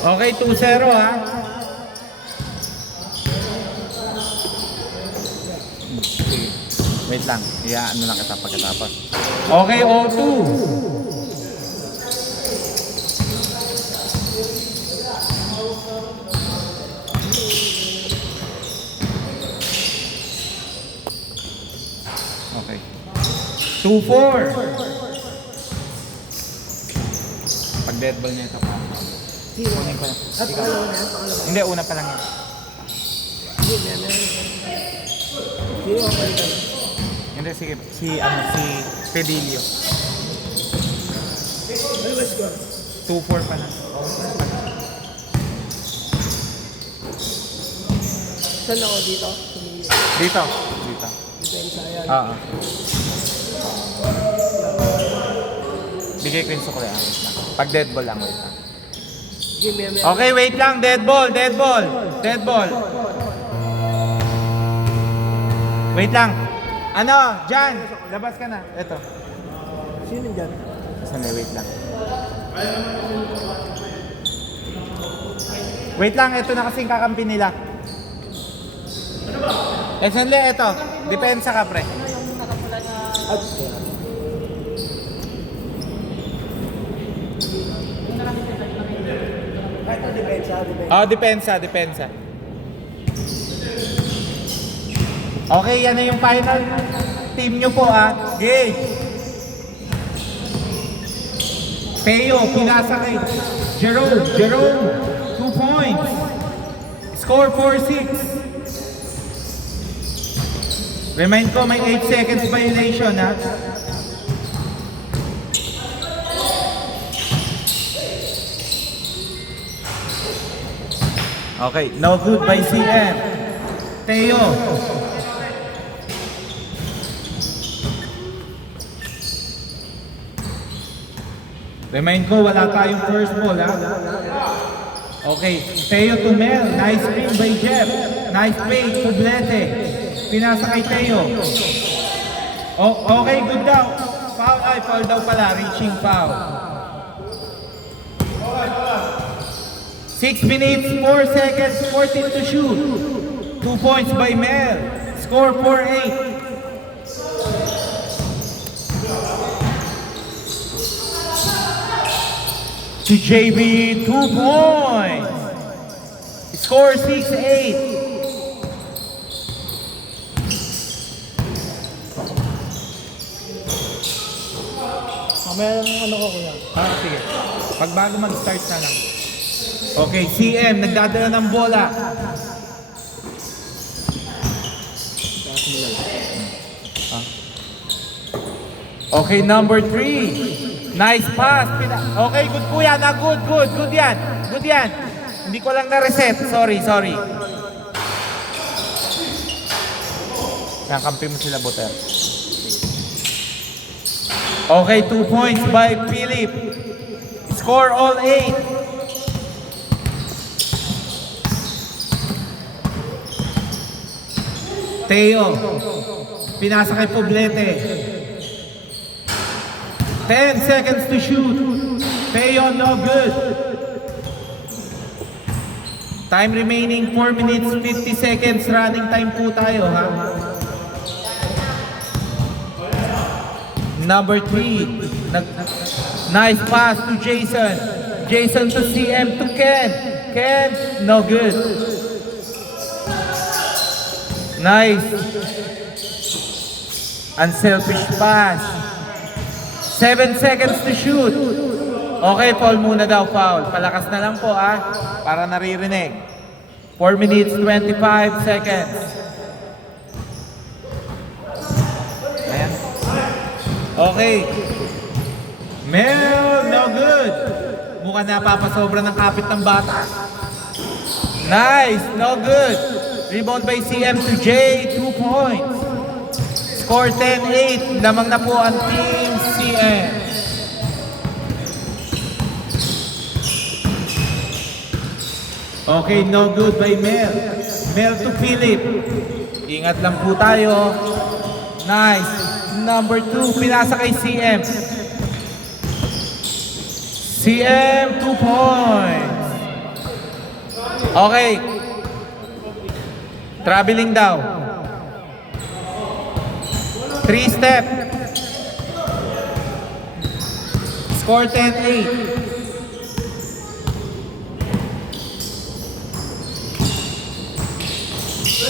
Okay, 2-0 ha. Wait lang, ano lang kita pagkatapos. Okay, 0-2. Okay. 2-4. Pag dead ball niya ito pa. Kunin ko na. Pangalawa na? Hindi, una pa lang yan. Sino ang palitan? Hindi, sige. Si Pedilio. Ano ba score? 2-4 pa lang. Saan ako dito? Dito. Depensa yan. Oo. Bigay ko yung sukle. Pag dead ball lang, wait lang. Okay, wait lang. Dead ball. Wait lang. Ano? Jan, labas ka na. Ito. Sino dyan? Sandali, wait lang. Wait lang, ito na kasing kakampi nila. Sandali, ito. Depensa ka, pre. Ito, depensa. Oh, depensa. Okay, yan na yung final team nyo po Gage. Teo, pinasa kay Jerome, 2 points. Score 4-6. Remind ko, may 8 seconds violation Okay, no good by CM. Teo. Remind ko, wala tayong first ball Okay, Teo to Mel. Nice screen by Jeff. Nice fake to Blete. Pinasa kay Teo. Okay, good daw. Foul daw pala. Reaching foul. 6 minutes, 4 seconds, 14 to shoot. 2 points by Mel. Score 4-8. To JB, 2 points. Score 6-8. Mamaya ano ko kuya? Sige. Pag bago mag-start na lang. Okay, CM, nagdadala ng bola. Okay, number 3. Nice pass. Okay, good po yan. Good yan. Hindi ko lang na-reset. Sorry. Kampi mo sila, Buter. Okay, 2 points by Philip. Score all 8. Teo. Pinasa kay Poblete. 10 seconds to shoot. Teo, no good. Time remaining 4 minutes 50 seconds. Running time po tayo Number 3. Nice pass to Jason. Jason to CM to Ken. Ken, no good. Nice. Unselfish pass. 7 seconds to shoot. Okay, foul muna daw, foul. Palakas na lang po para naririnig. 4 minutes, 25 seconds. Ayan. Okay. Mel, no good. Mukhang napapasobra ng kapit ng bata. Nice, no good. Rebound by CM to J, 2 points. Score 10-8. Lamang na po ang team CM. Okay, no good by Mel. Mel to Philip. Ingat lang po tayo. Nice. Number 2, pinasa kay CM. CM, 2 points. Okay. Traveling daw. 3 step. Score 10-8.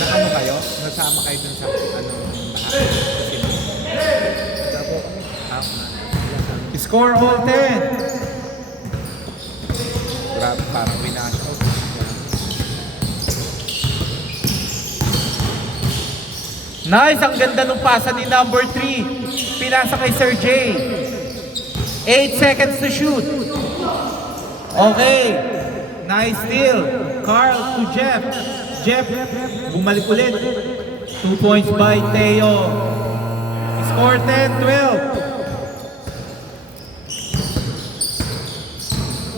Na ano kayo? Nasama kayo dun sa ano bahay? Score all 10. Grabe, parang winashout. Nice! Ang ganda ng pasa ni number 3. Pinasa kay Sir J. 8 seconds to shoot. Okay. Nice steal. Carl to Jeff. Jeff, bumalik ulit. 2 points by Teo. Score 10-12.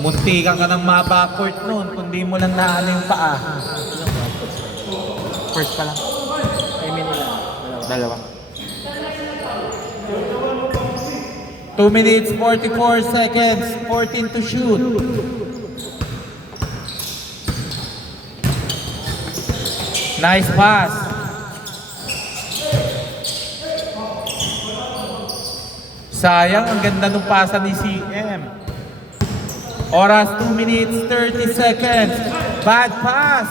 Muntikan ka ng ma-backward noon, kundi mo lang naano yung paa. First pa lang. I mean nila. Dalawa. 2 minutes, 44 seconds, 14 to shoot. Nice pass. Sayang, ang ganda ng pasa ni CM. Oras 2 minutes, 30 seconds. Bad pass.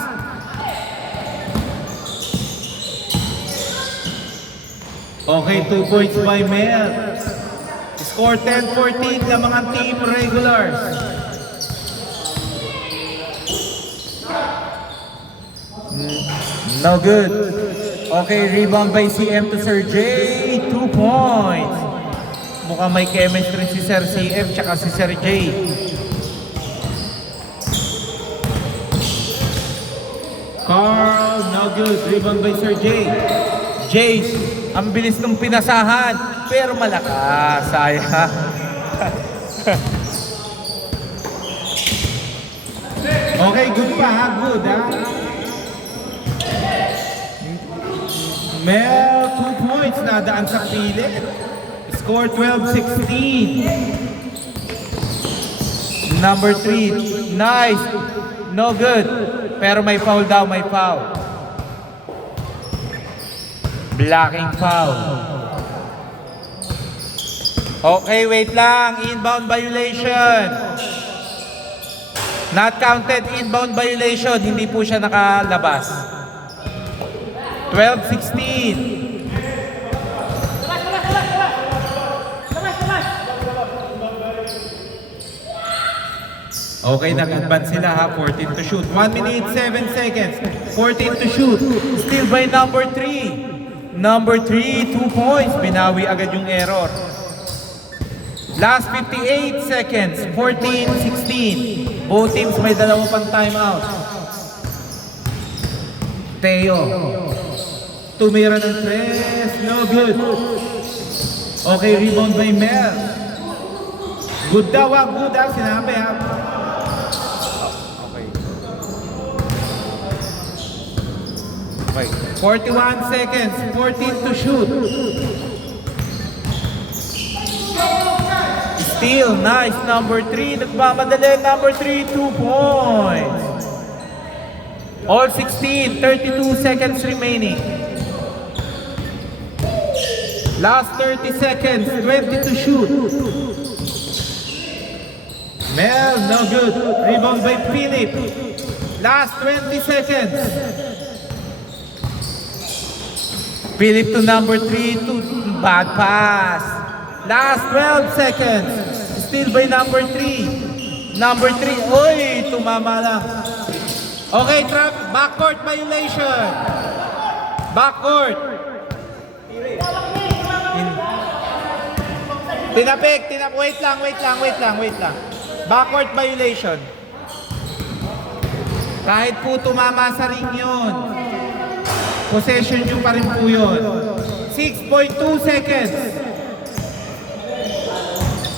Okay, 2 points by Mel. Score 10-14 ng mga team regulars. No good. Okay, rebound by CM to Sir J. 2 points. Mukhang may chemistry si Sir CM tsaka si Sir J. Carl, no good. Rebound by Sir J. Jace, ang bilis ng pinasahan, pero malakas. Sayang. Okay, good pa ha. Good ha. Mel, 2 points. Nadaan sa pilit. Score 12-16. Number 3. Nice. No good. Pero may foul daw, may foul. Blocking foul. Okay, wait lang. Inbound violation. Not counted inbound violation. Hindi po siya nakalabas. 12-16. Okay, nag-advance sila ha. 14 to shoot. 1 minute, 7 seconds. 14 to shoot. Still by number 3. Number 3, 2 points. Binawi agad yung error. Last 58 seconds. 14-16. Both teams may dalawa pang timeout. Teo. Tumira ng 3. No good. Okay, rebound by Mel. Good daw ha. Good ha. Sinabi ha. Okay. 41 seconds, 14 to shoot. Steal, nice. Number 3, nagmamadali. Number 3, 2 points. All 16, 32 seconds remaining. Last 30 seconds, 20 to shoot. Mel, no good. Rebound by Philip. Last 20 seconds. Philip to number 3, to bad pass. Last 12 seconds. Still by number 3. Number 3, oy, tumama lang. Okay, backcourt violation. Backcourt. Wait lang. Backward violation. Kahit po tumama sa ring yun, possession nyo pa rin po yun. 6.2 seconds.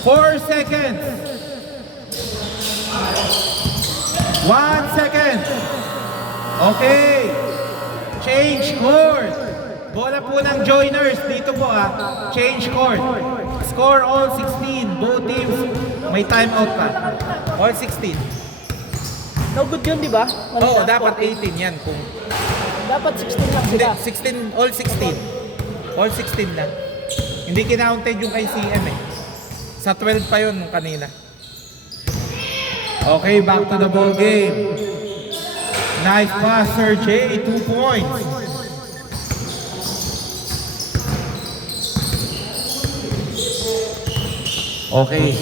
4 seconds. 1 second. Okay. Change court. Bola po ng joiners. Dito po Change court. Score all 16. Both teams may timeout pa. All 16. No good yun, di ba? Oo, dapat 18 yan. Kung Dapat 16 lang hindi, sila. 16, all 16. All 16 na. Hindi kinaunted yung kay CM eh. Sa 12 pa yun nung kanina. Okay, back to the ball game. Nice pass, Sir J. 2 points. Okay.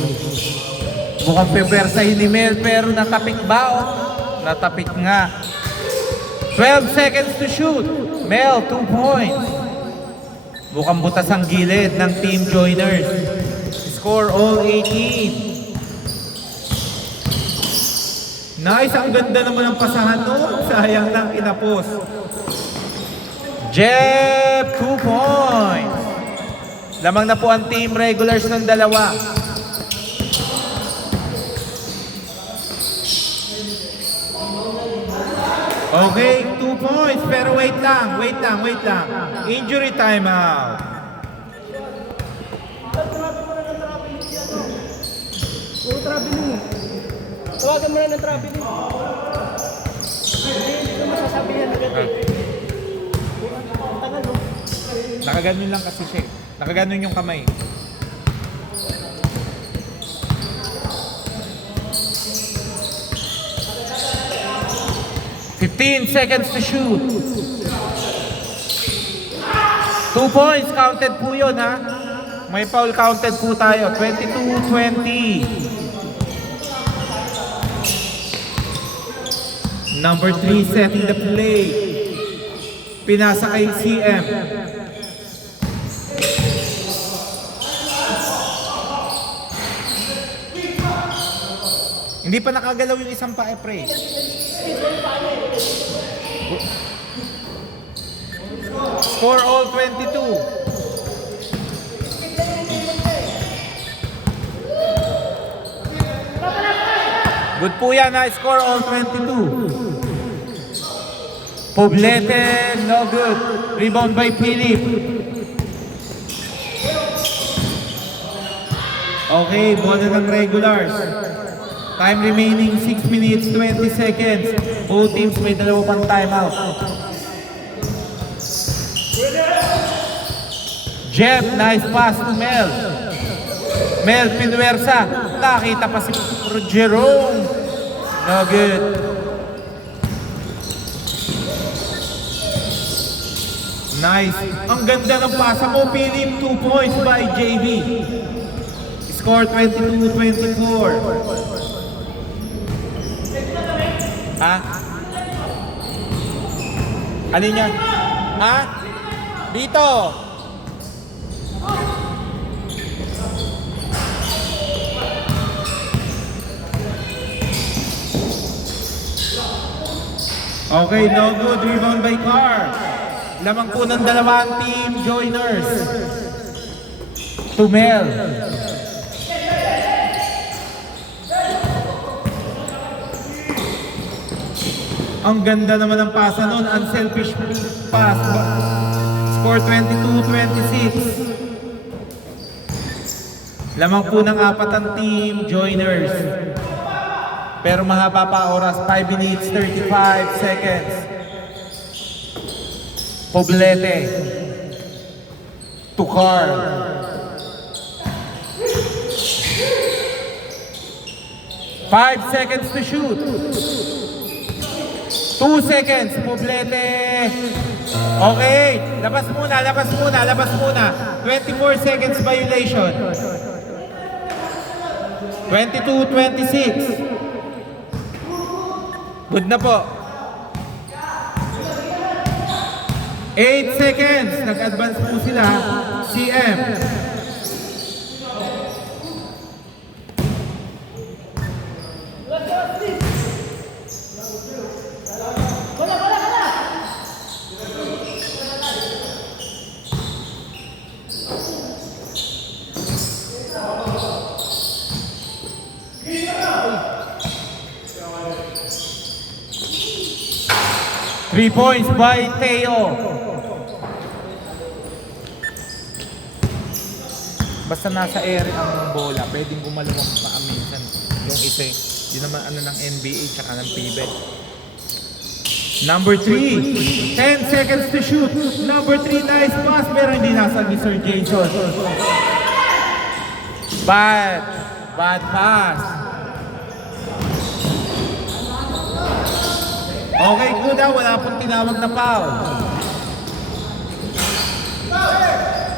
Mukhang pepersahin ni Mel pero natapik ba? Natapik nga. 12 seconds to shoot. Mel, 2 points. Mukhang butas ang gilid ng team joiners. Score all 18. Nice, ang ganda naman ng pasahan noon. Sayang lang kinapos. Jeff, 2 points. Lamang na po ang team regulars ng dalawa. Okay, 2 points. Pero wait lang. Injury timeout. Puro traveling. Tawagan mo na ng traveling. Hindi ko masasabi yan agad eh. Ang tagal no? Nakaganon lang kasi siya. Nakaganon yung kamay. "15 seconds to shoot." 2 points, counted po yun ha. May foul counted po tayo. 22-20. Number 3 setting the play. Pinasa kay CM. Hindi pa nakagalaw yung isang pa pre. Score all 22. Good po yan ha. Score all 22. Poblete, no good. Rebound by Philip. Okay, bola ng regulars. Time remaining 6 minutes 20 seconds. Both teams may dalawa pang timeout. Jeff, nice pass to Mel. Mel, Pinuersa. Nakita pa si Jerome. No good. Nice. Ang ganda ng pasa mo, Philip. 2 points by JB. Score 22-24. Ha? Alin yan? Ha? Dito. Okay, no good. Rebound by Carr. Lamang po ng dalawang team joiners. Tumel. Ang ganda naman ng pasa nun. Unselfish pass. Score 22-26. Lamang po ng apat ang team joiners. Pero mahaba pa oras. 5 minutes 35 seconds. Poblete. To Carl. 5 seconds to shoot. 2 seconds. Poblete. Okay. Labas muna. 24 seconds violation. 22-26. Good na po. 8 seconds. Nag-advance po sila. CM. 3 points by Teo. Basta nasa area ang bola, pwedeng gumalawang pa minsan. Yung isa, yun naman ano ng NBA tsaka ng PBET. Number 3, 10 seconds to shoot. Number 3, nice pass, pero hindi nasa ni Sir Jason. Bad pass. Okay, Kuda, wala pong tinawag na foul.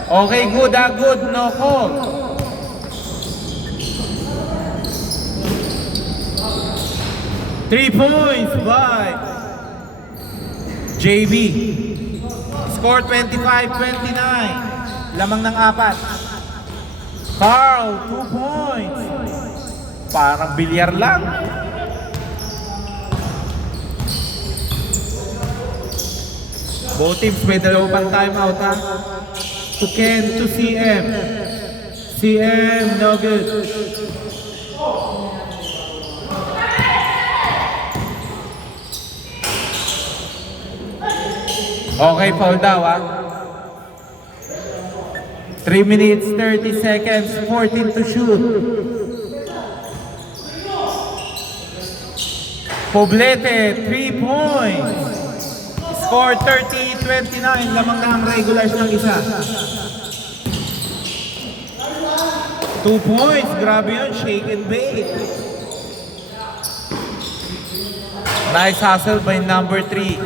Okay, Kuda, good, no call. Three points by JB. Score 25-29. Lamang ng 4. Carl, 2 points. Parang bilyar lang. Both teams may dalawa pang timeout ha. To Ken, to CM. CM, no good. Okay, foul daw ha. 3 minutes, 30 seconds, 14 to shoot. Poblete, 3 points. Score 30-29, lamang na ang regulars ng isa. 2 points, grabe yun, shake and bake. Nice hustle by number 3.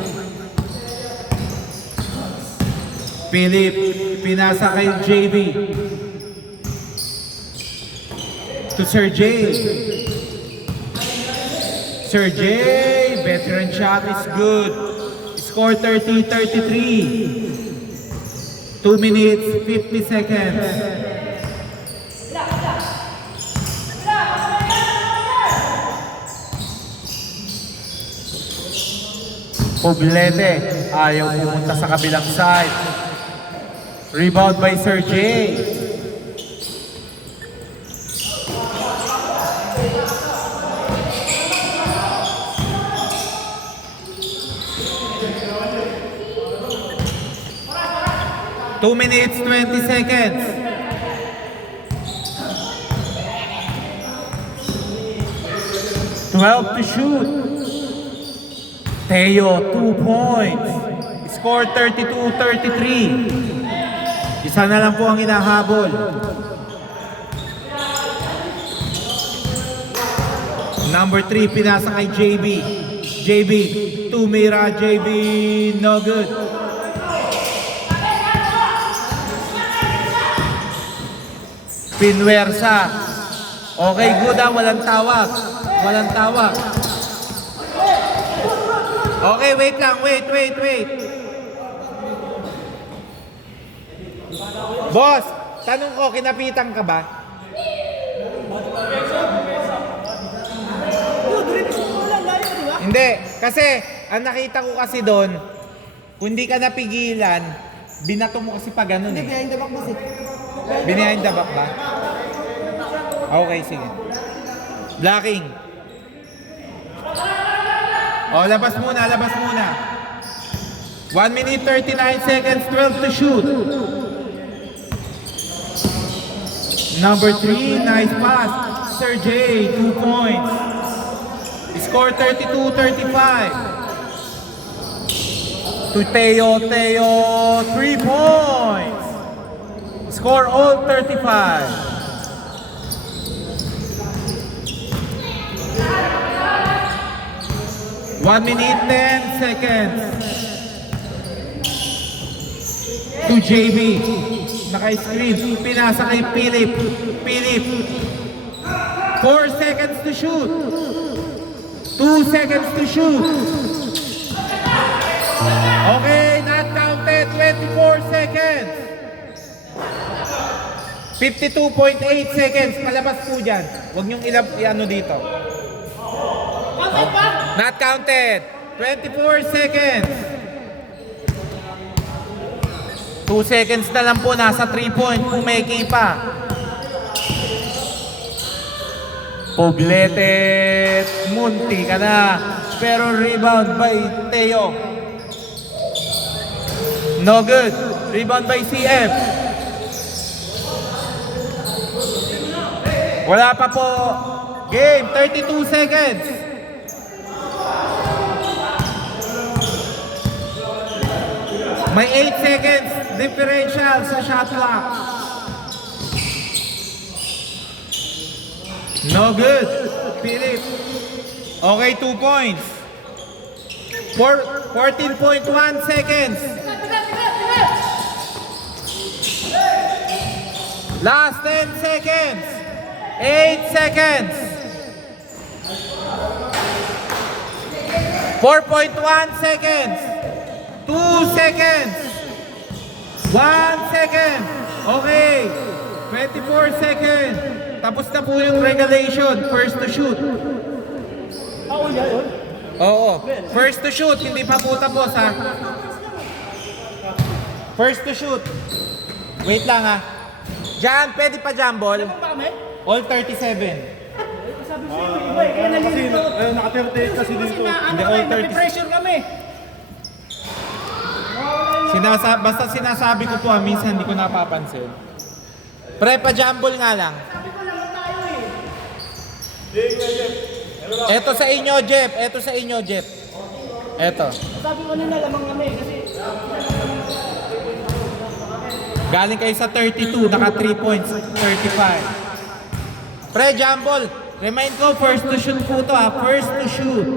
Philip, pinasa kay JB. To Sir J. Sir J, veteran shot is good. Score 30-33. 2 minutes, 50 seconds. Poblete, ayaw pumunta sa kabilang side. Rebound by Sir J. Two minutes, 20 seconds. Twelve to shoot. Teo, 2 points. Score 32-33. Isa na lang po ang inahabol. Number 3, pinasa kay JB. JB, tumira. JB, no good. Pinwersa. Okay, good ah. Walang tawag. Walang tawag. Okay, wait lang. Wait. Boss, tanong ko, kinapitan ka ba? Hindi, kasi ang nakita ko kasi doon, kung hindi ka napigilan, binato mo kasi pa ganun eh. Behind the back mo, Behind the back ba? Okay, sige. Blocking. O, labas muna. 1 minute, 39 seconds, 12 to shoot. Number 3, nice pass. Sir J, 2 points. Score 32-35. To Teo, 3 points. Score all 35. One minute, 10 seconds. To JB. Naka-screen. Pinasa kay Philip. 4 seconds to shoot. 2 seconds to shoot. Okay, not counted. 24 seconds. 52.8 seconds. Palabas po dyan. Huwag niyong i-ano dito. Not counted. 24 seconds. 2 seconds na lang po. Nasa 3 point. Pumeki pa. Poblete. Munti ka na. Pero rebound by Teo. No good. Rebound by CF. Wala pa po. Game, 32 seconds. May 8 seconds differential sa shot clock. No good. Philip. Okay, 2 points. 14.1 seconds. Last 10 seconds. 8 seconds. 4.1 seconds. 2 seconds. 1 second. Okay. 24 seconds. Tapos na po yung regulation. First to shoot. Ako yun. Oo. First to shoot. Hindi pa po tapos ha. First to shoot. Wait lang ha. Diyan, pwede pa jump ball. Ano ba kami? All 37. Sabi ko sa'yo, iba eh. Kaya nalilito. Naka-38 kasi Kasi dito. na, ano Hindi, kami, all 30. napipressure kami. Basta sinasabi ko po minsan hindi ko napapansin. Pre, pa jump ball nga lang. Sabi ko lang tayo eh. Eto sa inyo, Jeff. Eto sa inyo, Jeff. Eto. Sabi ko na lamang kami kasi Galing kayo sa 32, naka 3 points, 35. Pre, jump ball. Remind ko, first to shoot po to ha. First to shoot.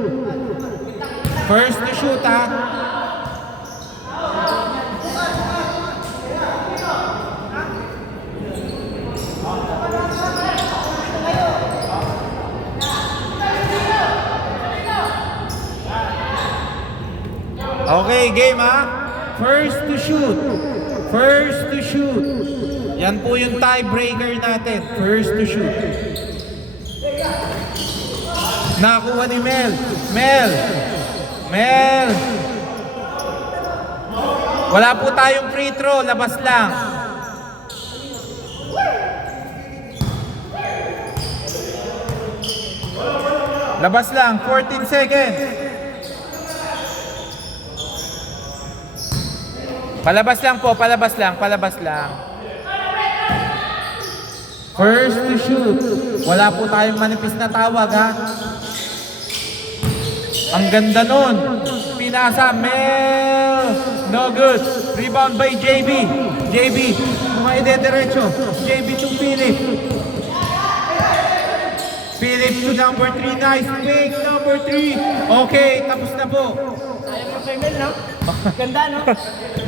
First to shoot ha. Okay, game ha. First to shoot. First to shoot. Yan po yung tiebreaker natin. First to shoot. Nakuha ni Mel. Mel. Mel. Wala po tayong free throw. Labas lang. Labas lang. 14 seconds. Palabas lang po, palabas lang, palabas lang. First to shoot. Wala po tayong manipis na tawag ha. Ang ganda nun. Pinasa, Mel. No good. Rebound by JB. JB, mga ide-diretso. JB to Philip. Philip to number 3. Nice pick, number 3. Okay, tapos na po. sayang yung kay Mel, no? Ganda, no? Sayang.